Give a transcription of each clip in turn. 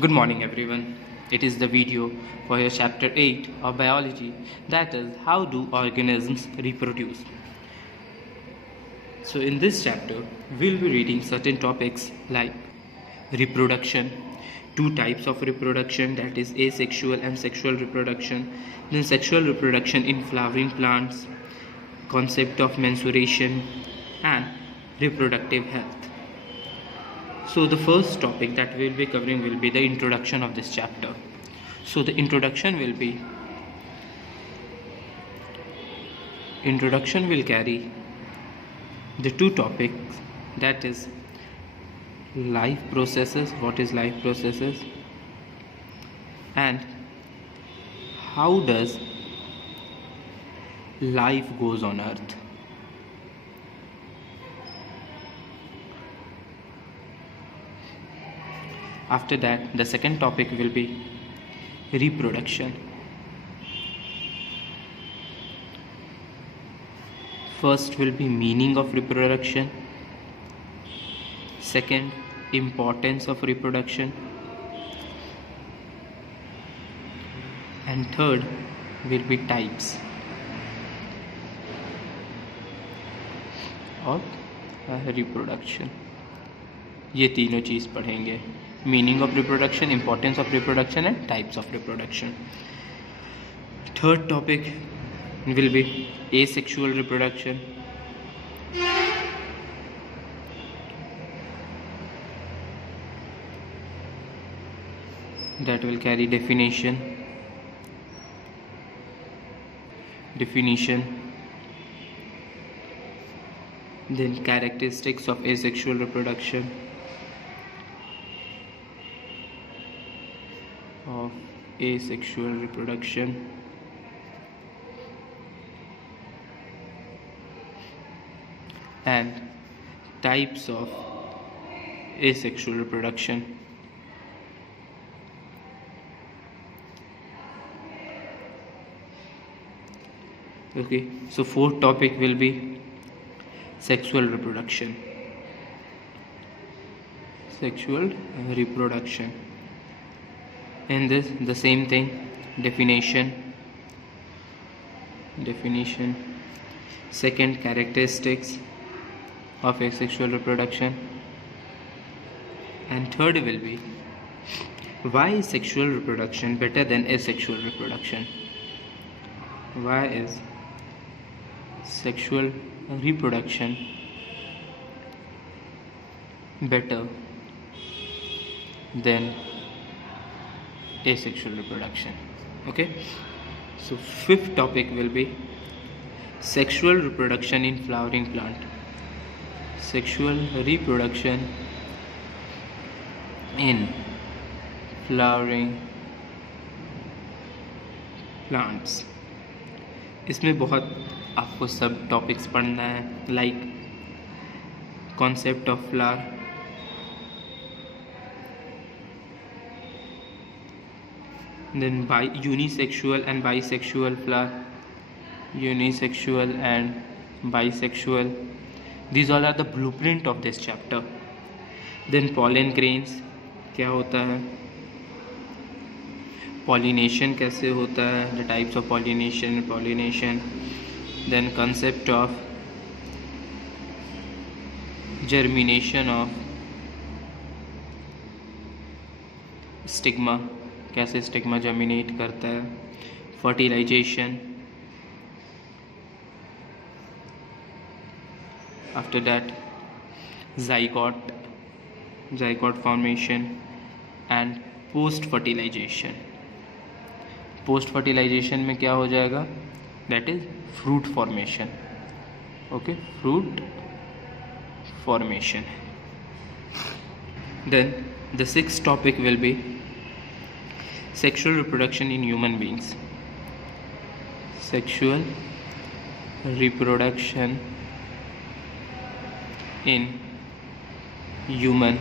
Good morning everyone. It is the video for your chapter 8 of biology, that is how do organisms reproduce. So in this chapter we'll be reading certain topics like reproduction, two types of reproduction, that is asexual and sexual reproduction, then sexual reproduction in flowering plants, concept of menstruation and reproductive health. So the first topic that we'll be covering will be the introduction of this chapter. So the introduction will carry the two topics, that is life processes, what is life processes, and how does life goes on earth. After that, the second topic will be reproduction. First will be meaning of reproduction. Second, importance of reproduction. And third will be types of reproduction. ये तीनों चीज़ पढ़ेंगे, meaning of reproduction, importance of reproduction and types of reproduction. Third topic will be asexual reproduction. That will carry definition, then characteristics of asexual reproduction, and types of asexual reproduction. Okay, so fourth topic will be sexual reproduction. In this, the same thing, definition, second, characteristics of asexual reproduction, and third will be why is sexual reproduction better than asexual reproduction. Why is sexual reproduction better than asexual reproduction? Okay, so fifth topic will be sexual reproduction in flowering plant. Sexual reproduction in flowering plants. इसमें बहुत आपको सब topics पढ़ना है, like concept of flower, then unisexual and bisexual flower, unisexual and bisexual, these all are the blueprint of this chapter. Then pollen grains क्या होता है, pollination कैसे होता है, the types of pollination, then concept of germination of stigma, कैसे stigma germinate करता है, fertilisation, after that zygote formation and post fertilisation में क्या हो जाएगा, that is fruit formation. Okay, fruit formation. Then the sixth topic will be sexual reproduction in human beings. Sexual reproduction in human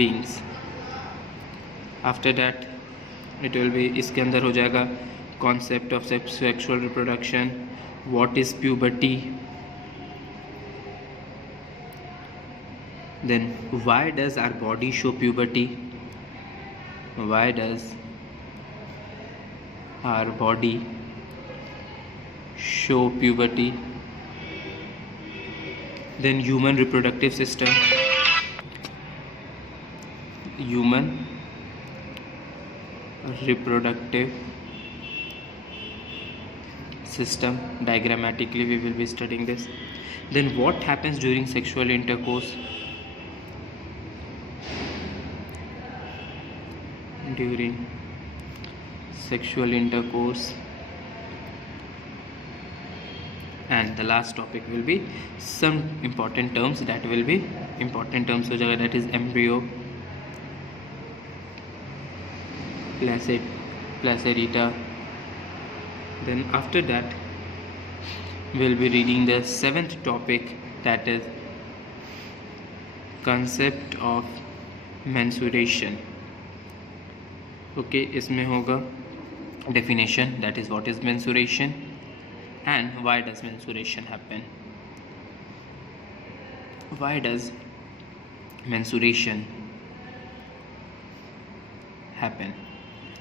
beings. After that it will be, इसके अंदर हो जाएगा concept of sexual reproduction, what is puberty, Then why does our body show puberty? why does our body show puberty? Then human reproductive system, human reproductive system, diagrammatically we will be studying this. Then what happens during sexual intercourse? During sexual intercourse. And the last topic will be some important terms, that will be important terms हो जाएगा, that is embryo, placenta. Then after that we'll be reading the 7th topic, that is concept of menstruation. Okay, इसमें होगा definition, that is what is menstruation and why does menstruation happen. Why does menstruation happen?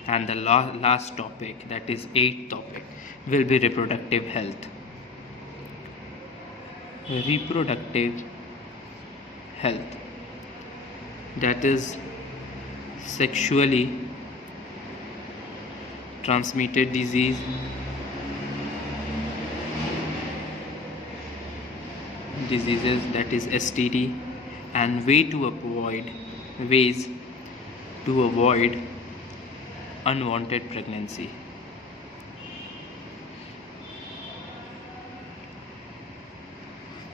And the last topic, that is 8th topic, will be reproductive health. Reproductive health, that is sexually transmitted disease, diseases, that is STD, and ways to avoid unwanted pregnancy.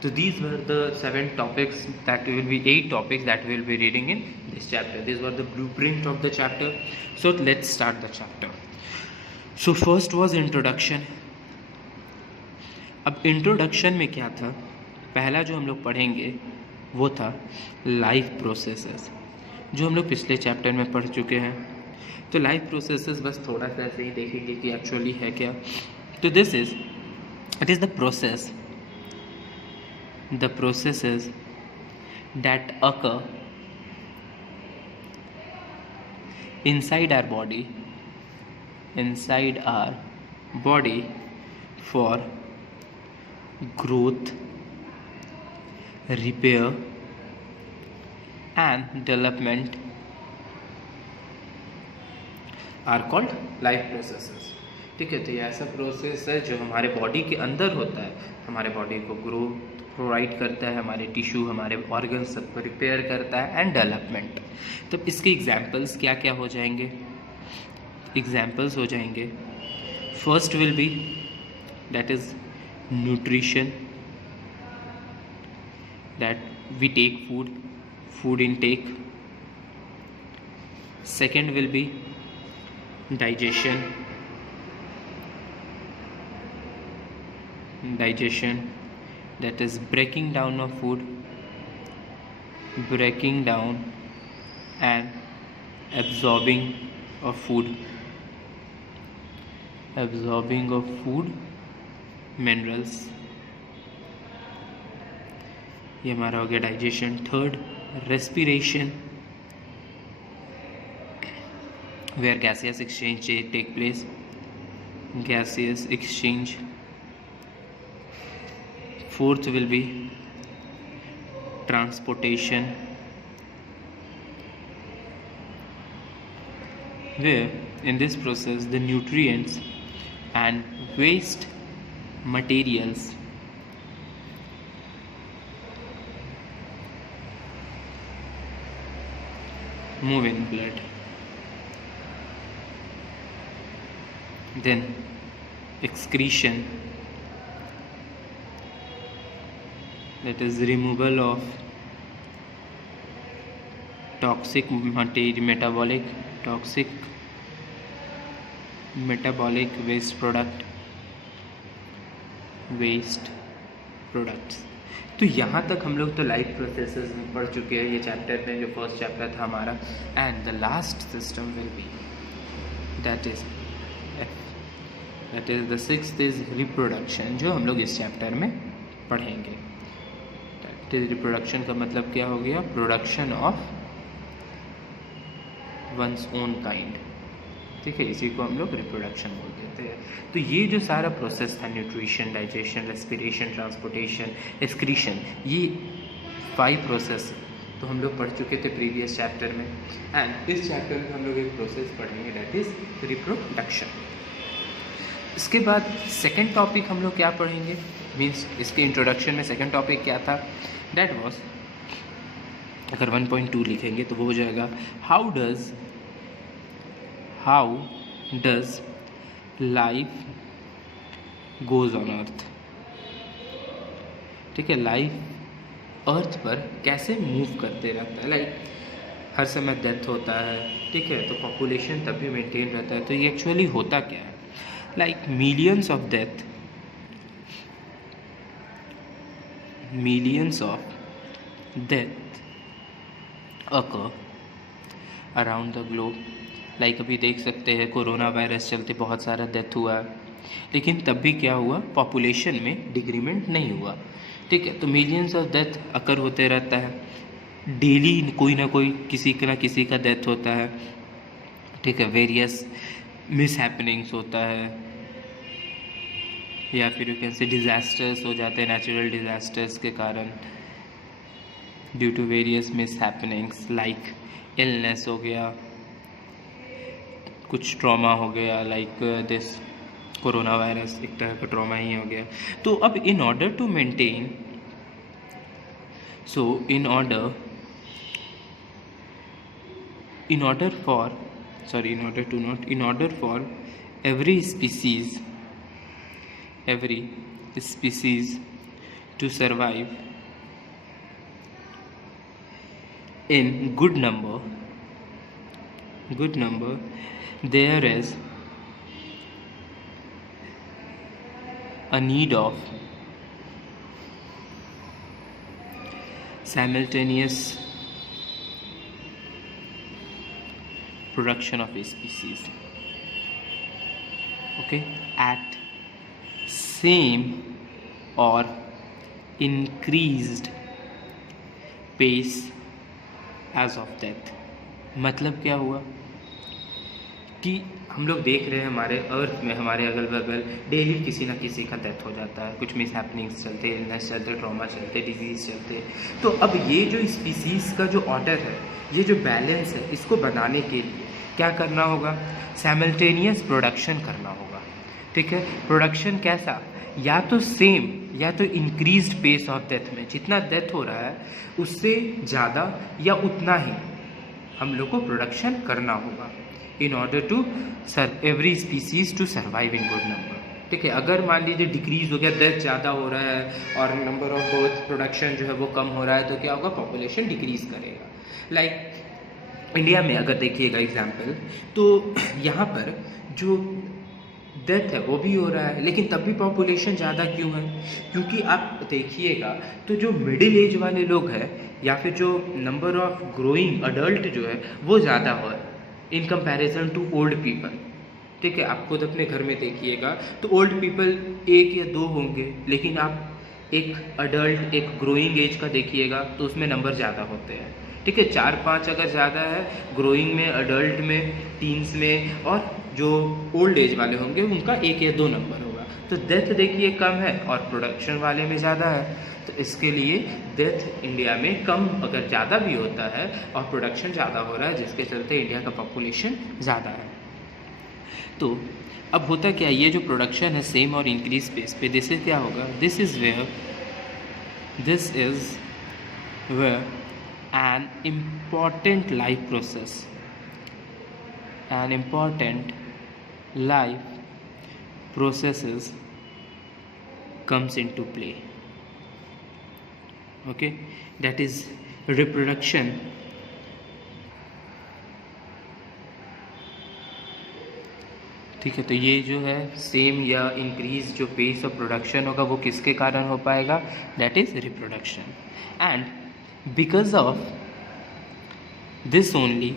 So these were the 7 topics, that will be 8 topics that we will be reading in this chapter. These were the blueprint of the chapter. So let's start the chapter. So first was introduction. अब introduction में क्या था, पहला जो हम लोग पढ़ेंगे वो था लाइफ प्रोसेसेस, जो हम लोग पिछले चैप्टर में पढ़ चुके हैं. तो लाइफ प्रोसेसेस बस थोड़ा सा ऐसे ही देखेंगे कि एक्चुअली है क्या. तो it is the processes that occur inside our body for growth, repair and development are called life processes. ठीक है, तो ये ऐसा प्रोसेस है जो हमारे बॉडी के अंदर होता है, हमारे बॉडी को ग्रोथ प्रोवाइड करता है, हमारे टिश्यू, हमारे ऑर्गन सबको रिपेयर करता है एंड डेवलपमेंट. तो इसके एग्जांपल्स क्या क्या हो जाएंगे? एग्जांपल्स हो जाएंगे, first will be that is nutrition, that we take food intake. Second will be digestion, that is breaking down of food, and absorbing of food minerals. ये हमारा हो गया digestion. Third, respiration, where gaseous exchange take place. Gaseous exchange. Fourth will be transportation, where in this process the nutrients and waste materials move in blood. Then excretion, that is removal of toxic metabolic waste products. तो यहाँ तक हम लोग तो life processes में पढ़ चुके हैं ये चैप्टर में, जो फर्स्ट चैप्टर था हमारा. And the last system will be that is the 6th is reproduction, जो हम लोग इस चैप्टर में पढ़ेंगे. दैट इज रिप्रोडक्शन का मतलब क्या हो गया? Production of one's own kind, ठीक है, इसी को हम लोग रिप्रोडक्शन बोल देते हैं। तो ये जो सारा प्रोसेस था, nutrition, digestion, respiration, transportation, excretion, ये 5 प्रोसेस तो हम लोग पढ़ चुके थे प्रीवियस चैप्टर में। एंड इस चैप्टर में हम लोग एक प्रोसेस पढ़ेंगे, दैट इज रिप्रोडक्शन। इसके बाद सेकेंड टॉपिक हम लोग क्या पढ़ेंगे, मीन्स इसके इंट्रोडक्शन में सेकेंड टॉपिक क्या था, दैट वॉज, अगर 1.2 लिखेंगे तो वो हो जाएगा how does life goes on earth. ठीक है, लाइफ अर्थ पर कैसे मूव करते रहता है, लाइक हर समय डेथ होता है, ठीक है, तो पॉपुलेशन तब भी मेंटेन रहता है। तो ये एक्चुअली होता क्या है, like millions of death occur around the globe। Like अभी देख सकते हैं कोरोना वायरस चलते बहुत सारा डेथ हुआ है, लेकिन तब भी क्या हुआ, पॉपुलेशन में डिक्रीमेंट नहीं हुआ। ठीक है, तो मिलियंस ऑफ डेथ अकर होते रहता है, डेली कोई ना कोई किसी का डेथ होता है। ठीक है, वेरियस मिस हैपनिंग्स होता है, या फिर यू कैन से डिज़ास्टर्स हो जाते हैं, नेचुरल डिज़ास्टर्स के कारण, due to various mishappenings, like illness हो गया, कुछ ट्रॉमा हो गया, लाइक दिस कोरोना वायरस एक तरह का ट्रॉमा ही हो गया। तो अब in order to maintain, so in order for every species to survive in good number, there is a need of simultaneous production of a species, okay, at same or increased pace as of death। मतलब क्या हुआ कि हम लोग देख रहे हैं हमारे अर्थ में, हमारे अगल बगल डेली किसी ना किसी का डेथ हो जाता है, कुछ मिस हैपनिंग्स चलते, इलनेस चलते, ट्रॉमा चलते, डिजीज़ चलते। तो अब ये जो स्पीसीज़ का जो ऑर्डर है, ये जो बैलेंस है, इसको बनाने के लिए क्या करना होगा, साइमल्टेनियस प्रोडक्शन करना होगा। ठीक है, प्रोडक्शन कैसा, या तो सेम या तो इंक्रीज्ड पेस ऑफ डेथ में, जितना डेथ हो रहा है उससे ज़्यादा या उतना ही हम लोग को प्रोडक्शन करना होगा, in order to every species to survive in good number. ठीक है, अगर मान लीजिए डिक्रीज हो गया, डेथ ज़्यादा हो रहा है और नंबर ऑफ बर्थ प्रोडक्शन जो है वो कम हो रहा है, तो क्या होगा, पॉपुलेशन डिक्रीज करेगा। लाइक इंडिया में अगर देखिएगा एग्जाम्पल, तो यहाँ पर जो डेथ है वो भी हो रहा है, लेकिन तब भी पॉपुलेशन ज़्यादा क्यों है, क्योंकि आप देखिएगा तो जो मिडिल एज वाले लोग हैं या फिर जो नंबर ऑफ ग्रोइंग अडल्ट जो है वो ज़्यादा हो in comparison to old people. ठीक है, आप खुद अपने घर में देखिएगा तो ओल्ड पीपल 1 या 2 होंगे, लेकिन आप एक अडल्ट, एक ग्रोइंग एज का देखिएगा तो उसमें नंबर ज़्यादा होते हैं। ठीक है, 4-5 अगर ज़्यादा है ग्रोइंग में, अडल्ट में, टीन्स में, और जो ओल्ड एज वाले होंगे उनका 1 या 2 नंबर होगा। तो डेथ देखिए कम है और प्रोडक्शन वाले में ज़्यादा है, तो इसके लिए डेथ इंडिया में कम अगर ज़्यादा भी होता है और प्रोडक्शन ज़्यादा हो रहा है, जिसके चलते इंडिया का पॉपुलेशन ज़्यादा है। तो अब होता क्या, ये जो प्रोडक्शन है सेम और इंक्रीज पेस पे, दिस इज क्या होगा, this is where an important life processes comes into play, okay, that is reproduction। ठीक है, तो ये जो है सेम या इंक्रीज जो पेस ऑफ प्रोडक्शन होगा वो किसके कारण हो पाएगा, that is reproduction. And because of this only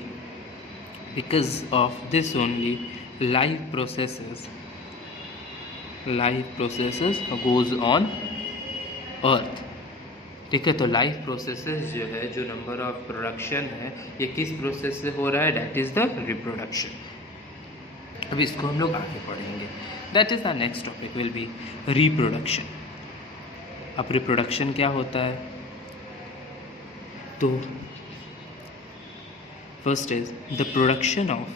life processes goes on earth। ठीक है। तो लाइफ प्रोसेसेस जो है, जो नंबर ऑफ प्रोडक्शन है, ये किस प्रोसेस से हो रहा है? That is the reproduction. अब इसको हम लोग आगे पढ़ेंगे। That is the next topic will B reproduction. अब रिप्रोडक्शन क्या होता है? तो first is the production of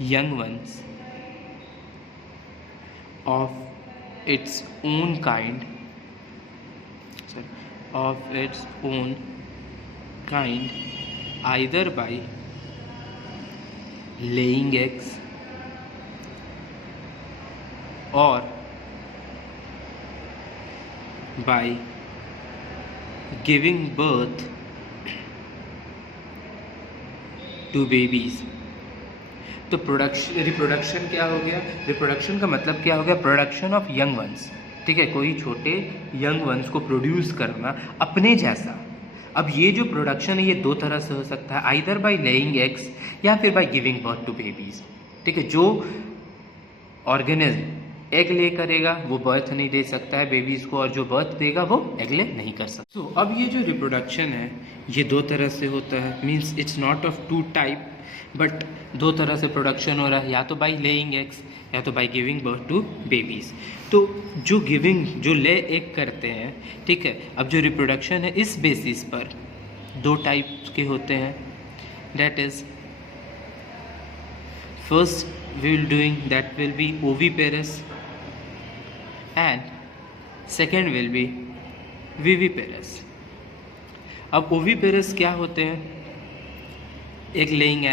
young ones of its own kind, either by laying eggs or by giving birth to babies। तो रिप्रोडक्शन क्या हो गया? Reproduction का मतलब क्या हो गया? प्रोडक्शन ऑफ यंग वंस, ठीक है, कोई छोटे यंग वंस को प्रोड्यूस करना अपने जैसा। अब ये जो प्रोडक्शन है ये दो तरह से हो सकता है, आइदर बाय लेइंग एग्स या फिर by giving birth to babies. ठीक है, जो ऑर्गेनिज्म एग ले करेगा वो बर्थ नहीं दे सकता है बेबीज को, और जो बर्थ देगा वो एग ले नहीं कर सकता। तो अब ये जो रिप्रोडक्शन है ये दो तरह से होता है, means it's not of two type, but दो तरह से प्रोडक्शन हो रहा है, या तो बाय लेइंग एग्स या तो by giving birth to babies. तो जो ले एग करते हैं, ठीक है, अब जो रिप्रोडक्शन है इस बेसिस पर दो टाइप के होते हैं। That is first we will doing that will be oviparous and second will be viviparous। अब oviparous क्या होते हैं? Egg laying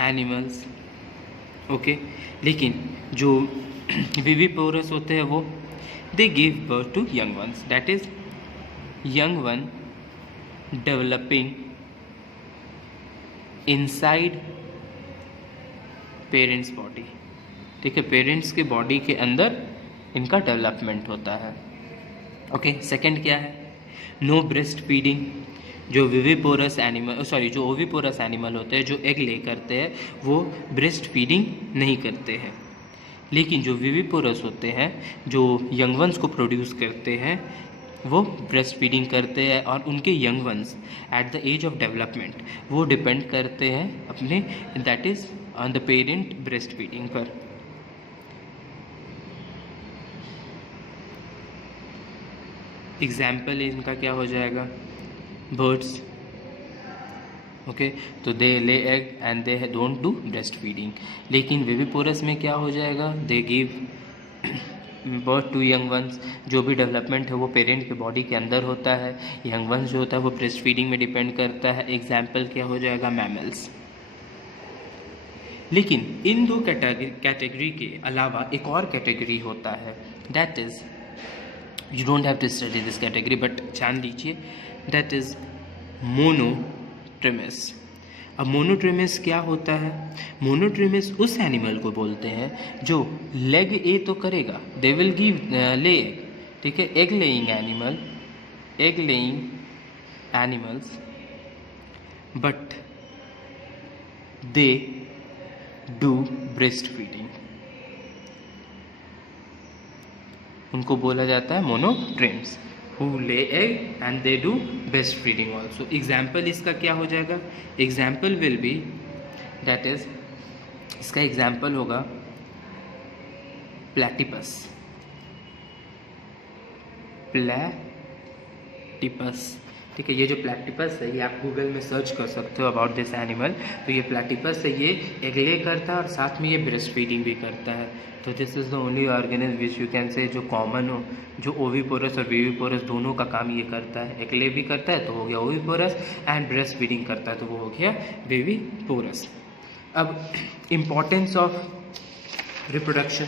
animals, okay. लेकिन जो विविपोरस होते हैं वो they give birth to young ones, that is young one developing inside parents body. ठीक है, पेरेंट्स के बॉडी के अंदर इनका डेवलपमेंट होता है, ओके। सेकंड क्या है? No breastfeeding. जो विविपोरस एनिमल जो ओविपोरस एनिमल होते हैं, जो एग ले करते हैं, वो ब्रेस्ट फीडिंग नहीं करते हैं। लेकिन जो विविपोरस होते हैं, जो यंग वंस को प्रोड्यूस करते हैं, वो ब्रेस्ट फीडिंग करते हैं, और उनके young ones at the age of development वो डिपेंड करते हैं अपने, that is on the parent breast feeding पर। एग्जाम्पल इनका क्या हो जाएगा? Birds, okay. तो they lay egg and they don't do breast feeding. लेकिन विविपोरस में क्या हो जाएगा? They give birth to young ones. जो भी डेवलपमेंट है वो पेरेंट के बॉडी के अंदर होता है। यंग वंस जो होता है वो ब्रेस्ट फीडिंग में डिपेंड करता है। एग्जाम्पल क्या हो जाएगा? मैमल्स। लेकिन इन दो कैटेगरी के अलावा एक और कैटेगरी होता है, that is, you don't have to study this category but जान लीजिए, दैट इज़ मोनोट्रिमस। अब मोनोट्रिमस क्या होता है? मोनोट्रिमस उस एनिमल को बोलते हैं जो लेग ए तो करेगा, दे विल गिव ले एग, ठीक है, egg laying animals, but they do breast feeding. उनको बोला जाता है मोनोट्रिम्स, who lay egg and they do breast feeding also। Example इसका क्या हो जाएगा? Example will be, that is, इसका एग्जाम्पल होगा प्लैटिपस। ठीक है, ये जो प्लैटिपस है ये आप गूगल में सर्च कर सकते हो अबाउट दिस एनिमल। तो ये प्लैटिपस है, ये एग ले करता है और साथ में ये ब्रेस्ट फीडिंग भी करता है। तो this is the only organism which you can say जो कॉमन हो, जो ओविपोरस और विविपोरस दोनों का काम ये करता है। एग ले भी करता है तो हो गया ओविपोरस, एंड ब्रेस्ट फीडिंग करता है तो वो हो गया विविपोरस। अब इम्पॉर्टेंस ऑफ रिप्रोडक्शन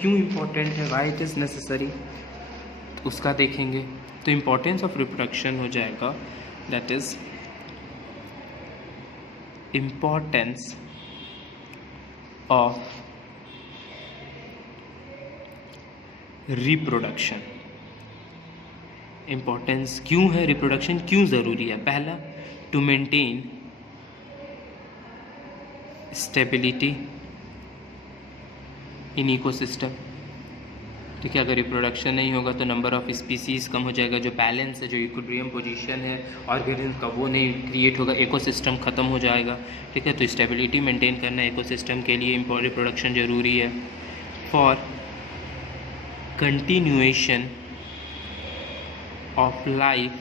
क्यों इम्पॉर्टेंट है, वाई इट इज़ नेसेसरी, उसका देखेंगे। तो इम्पॉर्टेंस ऑफ रिप्रोडक्शन हो जाएगा, that is importance of reproduction. Importance क्यों है, रिप्रोडक्शन क्यों ज़रूरी है? पहला, to maintain stability in ecosystem. ठीक है, अगर रिप्रोडक्शन नहीं होगा तो नंबर ऑफ स्पीसीज़ कम हो जाएगा, जो बैलेंस है, जो इक्विलिब्रियम पोजीशन है ऑर्गेनिज्म का वो नहीं क्रिएट होगा, इकोसिस्टम ख़त्म हो जाएगा। ठीक है, तो स्टेबिलिटी मेंटेन करना इकोसिस्टम के लिए रिप्रोडक्शन ज़रूरी है। For continuation of life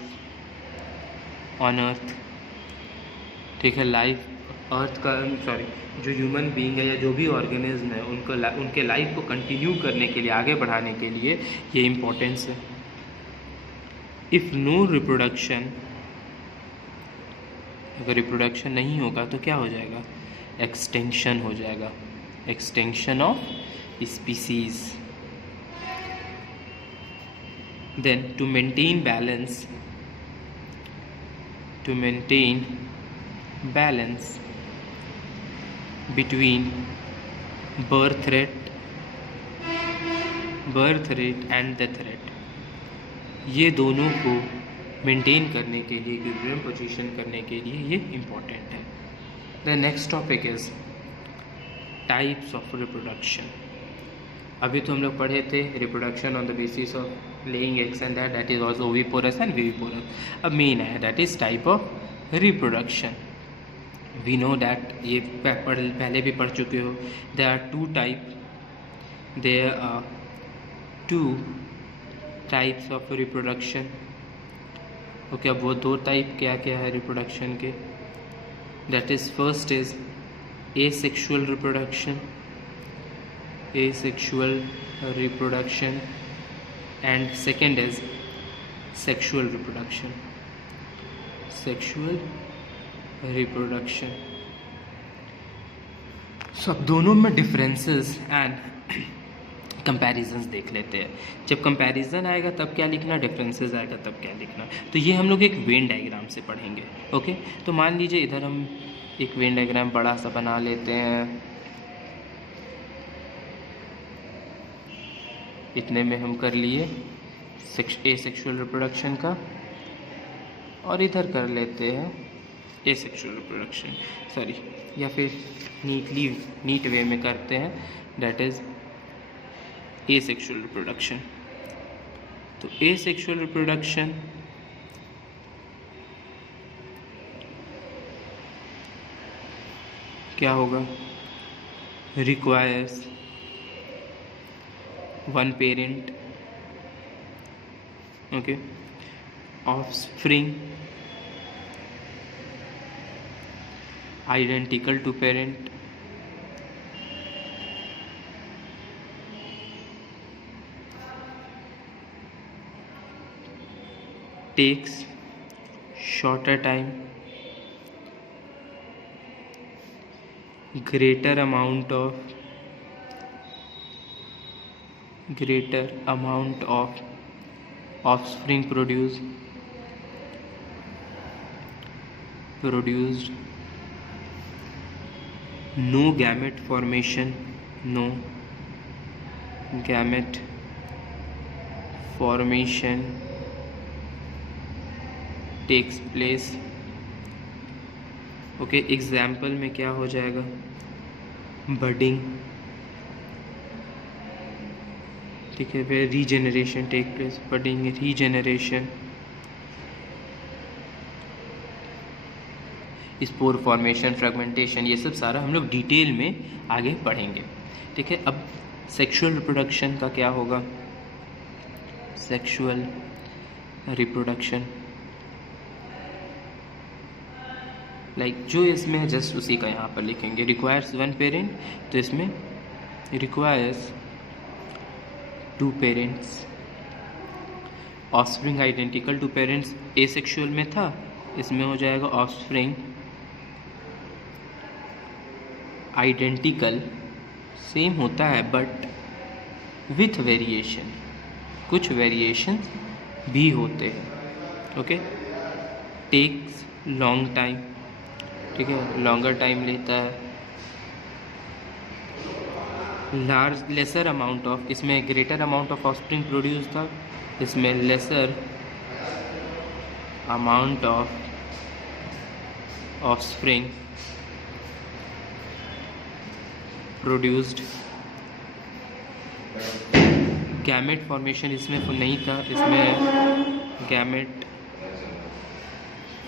on earth. ठीक है, लाइफ अर्थ का जो ह्यूमन बीइंग है या जो भी ऑर्गेनिज्म है उनके लाइफ को कंटिन्यू करने के लिए, आगे बढ़ाने के लिए ये इम्पोर्टेंस है। इफ़ नो रिप्रोडक्शन, अगर रिप्रोडक्शन नहीं होगा तो क्या हो जाएगा? एक्सटेंशन हो जाएगा, extension of species. Then to maintain balance between birth rate and death rate, ये दोनों को मेंटेन करने के लिए, इक्विलिब्रियम पोजीशन करने के लिए ये इम्पोर्टेंट है। The next topic is types of reproduction. अभी तो हम लोग पढ़े थे reproduction on the basis of laying eggs and that is also oviparous and viviparous. अब मेन है that is type of reproduction. We know that, ये पहले भी पढ़ चुके हो। There are two types of reproduction. Okay, अब वो दो टाइप क्या क्या है रिप्रोडक्शन के? That is first is asexual reproduction and second is sexual reproduction. सो अब दोनों में डिफरेंसेस एंड कंपैरिजंस देख लेते हैं। जब कंपैरिजन आएगा तब क्या लिखना, डिफरेंसेस आएगा तब क्या लिखना। तो ये हम लोग एक वेन डायग्राम से पढ़ेंगे। ओके, तो मान लीजिए इधर हम एक वेन डायग्राम बड़ा सा बना लेते हैं। इतने में हम कर लिए एसेक्सुअल रिप्रोडक्शन का, और इधर कर लेते हैं एसेक्सुअल रिप्रोडक्शन, सॉरी, या फिर नीट वे में करते हैं, दैट इज एसेक्सुअल रिप्रोडक्शन। तो एसेक्सुअल रिप्रोडक्शन क्या होगा? Requires one parent, okay, offspring identical to parent, takes shorter time, greater amount of offspring produced, no gamete formation takes place। Okay, example में क्या हो जाएगा? बडिंग, ठीक है, फिर regeneration take place, budding, regeneration, spore formation, fragmentation, ये सब सारा हम लोग डिटेल में आगे पढ़ेंगे। ठीक है, अब सेक्सुअल रिप्रोडक्शन का क्या होगा? सेक्सुअल रिप्रोडक्शन लाइक जो इसमें है जस्ट उसी का यहाँ पर लिखेंगे। रिक्वायर्स वन पेरेंट, तो इसमें requires two parents. Offspring identical to parents asexual में था, इसमें हो जाएगा ऑफस्प्रिंग आइडेंटिकल, सेम होता है बट विथ वेरिएशन, कुछ वेरिएशन भी होते हैं। ओके, टेक्स लॉन्ग टाइम, ठीक है, लॉन्गर टाइम लेता है। लेसर अमाउंट ऑफ, इसमें greater amount of offspring produce था, इसमें lesser amount of offspring produced. Gamete formation इसमें नहीं था, इसमें gamete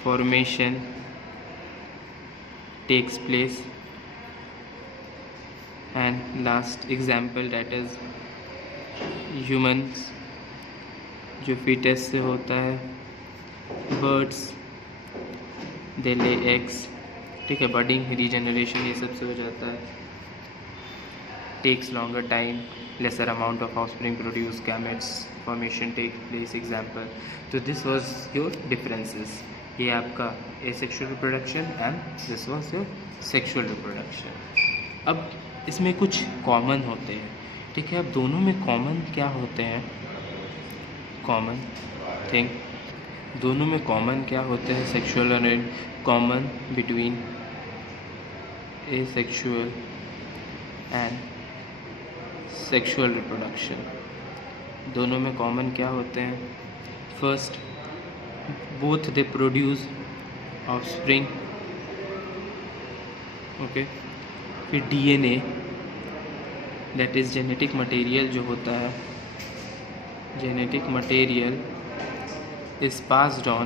formation takes place, and last example that is humans जो fetus से होता है, birds they lay eggs, ठीक है, budding, regeneration ये सब से हो जाता है, takes longer time, lesser amount of offspring produce, gametes formation take place example. तो this was your differences, ये आपका asexual reproduction and this was your sexual reproduction. अब इसमें कुछ कॉमन होते हैं, ठीक है। अब दोनों में कॉमन क्या होते हैं, कॉमन थिंग, दोनों में कॉमन क्या होते हैं, सेक्सुअल और common between asexual and sexual reproduction, दोनों में कॉमन क्या होते हैं। First, both they produce offspring, okay. फिर DNA that is genetic material जो होता है, genetic material is passed on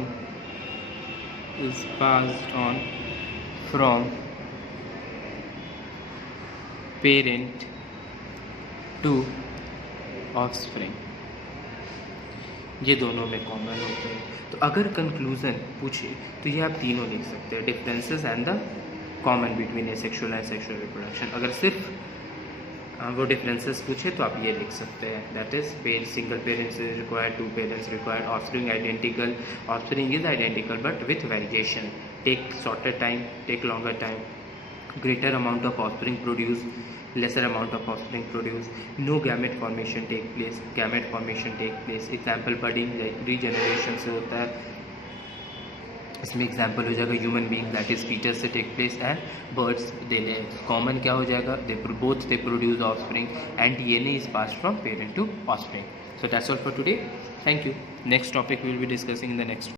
from parent to offspring, ये दोनों में कॉमन होते हैं। तो अगर कंक्लूज़न पूछे तो ये आप तीनों लिख सकते हैं, differences and the common between asexual and sexual reproduction. अगर सिर्फ वो डिफरेंसेस पूछे तो आप ये लिख सकते हैं, that is single parents is required, two parents required, offspring identical, offspring is identical but with variation, take shorter time, take longer time, greater amount of offspring produce, lesser amount of offspring produce, no gamete formation take place, gamete formation take place, example budding regeneration से होता है, इसमें example हो जाएगा human being that is foetus से take place, and birds they lay, common क्या हो जाएगा, they both they produce offspring and DNA is passed from parent to offspring. So that's all for today. Thank you. Next topic we will be discussing in the next one.